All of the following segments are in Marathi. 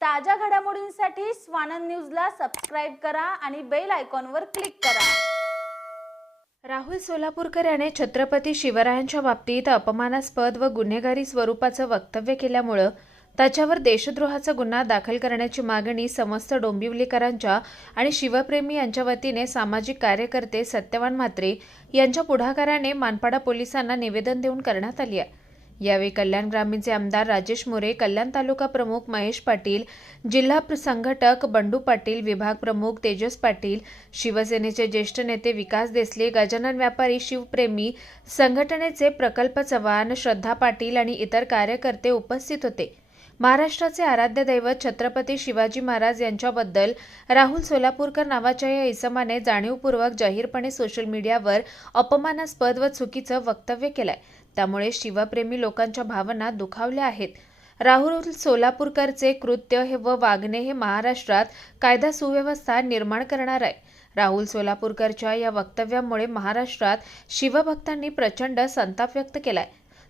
ताज्या घडामोडींसाठी स्वानंद न्यूजला सबस्क्राईब करा आणि बेल आयकॉनवर क्लिक करा. राहुल सोलापूरकर याने छत्रपती शिवरायांच्या बाबतीत अपमानास्पद व गुन्हेगारी स्वरूपाचं वक्तव्य केल्यामुळं त्याच्यावर देशद्रोहाचा गुन्हा दाखल करण्याची मागणी समस्त डोंबिवलीकरांच्या आणि शिवप्रेमी यांच्या वतीने सामाजिक कार्यकर्ते सत्यवान म्हात्रे यांच्या पुढाकाराने मानपाडा पोलिसांना निवेदन देऊन करण्यात आली आहे. यावेळी कल्याण ग्रामीणचे आमदार राजेश मोरे कल्याण तालुका प्रमुख महेश पाटील जिल्हा प्र- संघटक बंडू पाटील विभाग प्रमुख तेजस पाटील शिवसेनेचे ज्येष्ठ नेते विकास देसले गजानन व्यापारी शिवप्रेमी संघटनेचे प्रकल्प चव्हाण श्रद्धा पाटील आणि इतर कार्यकर्ते उपस्थित होते. महाराष्ट्राचे आराध्य दैवत छत्रपती शिवाजी महाराज यांच्याबद्दल राहुल सोलापूरकर नावाच्या या इसमाने जाणीवपूर्वक जाहीरपणे सोशल मीडियावर अपमानास्पद व चुकीचं वक्तव्य केलंय. त्यामुळे शिवप्रेमी लोकांच्या भावना दुखावल्या आहेत. राहुल सोलापूरकरचे कृत्य हे व वागणे हे महाराष्ट्रात कायदा सुव्यवस्था निर्माण करणार आहे. राहुल सोलापूरकरच्या या वक्तव्यामुळे महाराष्ट्रात शिवभक्तांनी प्रचंड संताप व्यक्त केलाय.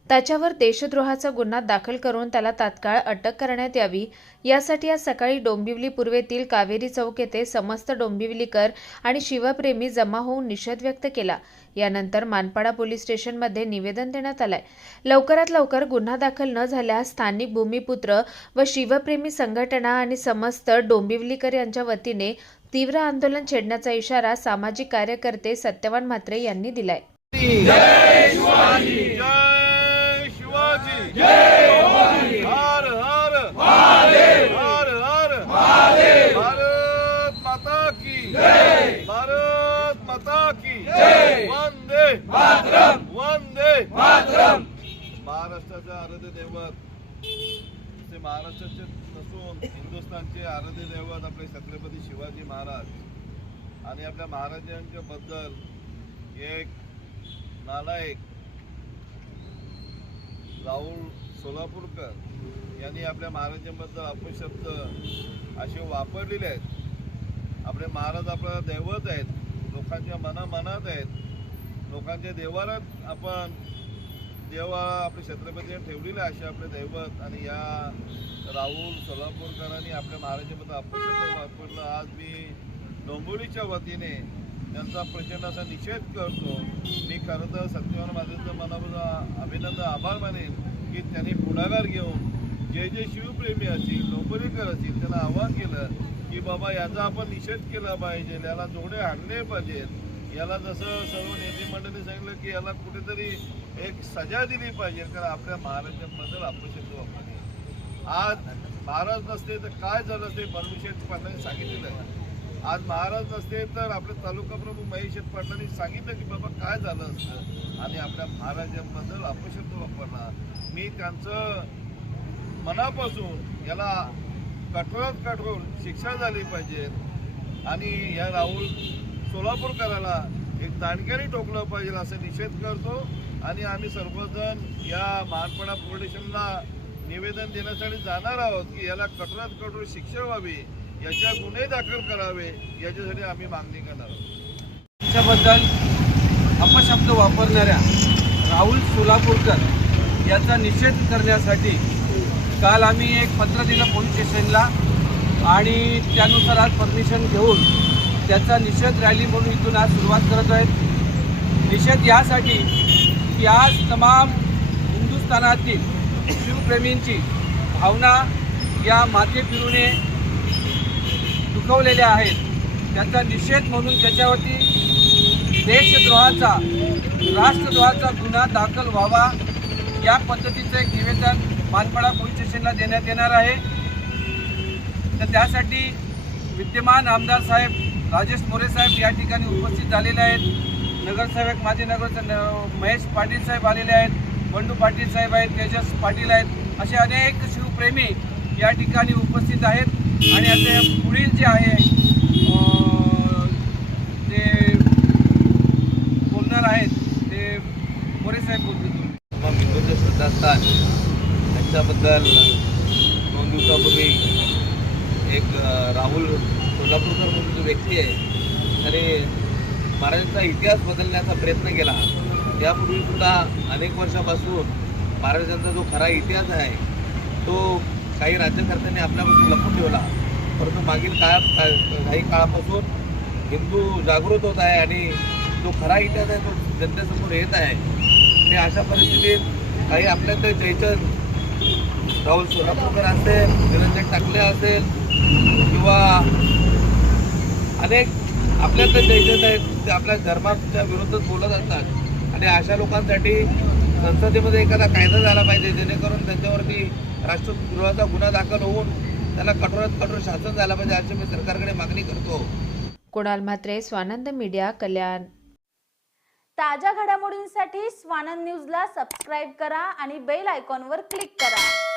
त्याच्यावर देशद्रोहाचा गुन्हा दाखल करून त्याला तात्काळ अटक करण्यात यावी. यासाठी आज सकाळी डोंबिवली पूर्वेतील कावेरी चौक येथे समस्त डोंबिवलीकर आणि शिवप्रेमी जमा होऊन निषेध व्यक्त केला. यानंतर मानपाडा पोलीस स्टेशनमध्ये निवेदन देण्यात आलंय. लवकरात लवकर गुन्हा दाखल न झाल्यास स्थानिक भूमिपुत्र व शिवप्रेमी संघटना आणि समस्त डोंबिवलीकर यांच्या वतीने तीव्र आंदोलन छेडण्याचा इशारा सामाजिक कार्यकर्ते सत्यवान म्हात्रे यांनी दिलाय. हर हर हर हर भारत माता की भारत माता की जय वंदे मातरम वंदे महाराष्ट्राचे आराध्य दैवत ते महाराष्ट्राचे नसून हिंदुस्थानचे आराध्य दैवत आपले छत्रपती शिवाजी महाराज आणि आपल्या महाराजांच्या बद्दल एक नालायक राहुल सोलापूरकर यांनी आपल्या महाराजांबद्दल अपशब्द असे वापरलेले आहेत. आपले महाराज आपलं दैवत आहेत. लोकांच्या मनामनात आहेत. लोकांच्या देवारात आपण देवा आपले छत्रपती ठेवलेले असे आपले दैवत आणि या राहुल सोलापूरकरांनी आपल्या महाराजांबद्दल अपशब्द वापरलं. आज मी डोंबोलीच्या वतीने त्यांचा प्रचंड असा निषेध करतो. मी खरं तर सत्यवान माझ्याचं मनापासून अभिनंदन आभार मानेन की त्यांनी पुढाकार घेऊन जे जे शिवप्रेमी असतील लोकरीकर असतील त्यांना आवाहन केलं की बाबा याचा आपण निषेध केला पाहिजे याला जोडे आणले पाहिजेत. याला जसं सर्व नेते मंडळी सांगितलं की याला कुठेतरी एक सजा दिली पाहिजे कारण आपल्या महाराष्ट्राबद्दल अपशब्द वापरले आज महाराज नसते तर काय झालं ते परमेश्वर पाटलांनी सांगितलेलं आहे. आज महाराज नसते तर आपले तालुका प्रमुख महेश पाटलांनी सांगितलं की बाबा काय झालं असतं? आणि आपल्या महाराजांबद्दल अपशब्द वापरला मी त्यांचं मनापासून याला कठोरात कठोर शिक्षा झाली पाहिजे. आणि या राहुल सोलापूरकराला एक दांडक्याने टोकलं पाहिजे असं निषेध करतो. आणि आम्ही सर्वजण या महानपणा पोलीस निवेदन देण्यासाठी जाणार आहोत की याला कठोरात कठोर शिक्षा व्हावी. याच्या गुन्हे दाखल करावे याच्यासाठी आम्ही मागणी करणार आहोत. त्याच्याबद्दल अपशब्द वापरणाऱ्या राहुल सोलापूरकर याचा निषेध करण्यासाठी काल आम्ही एक पत्र दिलं पोलीस स्टेशनला आणि त्यानुसार आज परमिशन घेऊन त्याचा निषेध रॅली म्हणून इथून आज सुरुवात करत आहेत. निषेध यासाठी की आज तमाम हिंदुस्थानातील शिवप्रेमींची भावना या माते फिरूने दुखवलेल्या आहेत. त्याचा निषेध म्हणून त्याच्यावरती देशद्रोहाचा राष्ट्रद्रोहाचा गुन्हा दाखल व्हावा या पद्धतीचं एक निवेदन मानपाडा पोलीस स्टेशनला देण्यात येणार आहे. तर त्यासाठी विद्यमान आमदार साहेब राजेश मोरे साहेब या ठिकाणी उपस्थित झालेले आहेत. नगरसेवक माजी नगर न- महेश पाटील साहेब आलेले आहेत. बंडू पाटील साहेब आहेत तेजस पाटील आहेत. असे अनेक शिवप्रेमी या ठिकाणी उपस्थित आहेत. आणि आता पुढील जे आहे ते बोलणार आहेत ते मोरे साहेब बोलतील मग हिंदूचे श्रद्धास्थान त्यांच्याबद्दल दोन दिवसापूर्वी एक राहुल सोलापूरकर म्हणून जो व्यक्ती आहे त्याने महाराजांचा इतिहास बदलण्याचा प्रयत्न केला. यापूर्वी सुद्धा अनेक वर्षापासून महाराजांचा जो खरा इतिहास आहे तो काही राज्यकर्त्यांनी आपल्यापासून लपून ठेवला. परंतु मागील काळात काही काळापासून हिंदू जागृत होत आहे आणि जो खरा इतिहास आहे तो जनतेसमोर येत आहे. आणि अशा परिस्थितीत काही आपल्यात जयचंद राहुल सोलापूरकर असेल निरंजन टाकले असेल किंवा अनेक आपल्यात जयचंद आहेत ते आपल्या धर्माच्या विरोधात बोलत असतात. आणि अशा लोकांसाठी संसदेमध्ये एखादा कायदा झाला पाहिजे जेणेकरून त्यांच्यावरती राष्ट्रद्रोहाचा गुन्हा दाखल होऊन त्याला कठोरात कठोर शासन झालं पाहिजे अशी मी सरकारकडे मागणी करतो. कुणाल म्हात्रे स्वानंद मीडिया कल्याण. ताज्या घडामोडींसाठी स्वानंद न्यूजला सबस्क्राईब करा आणि बेल आयकॉनवर क्लिक करा.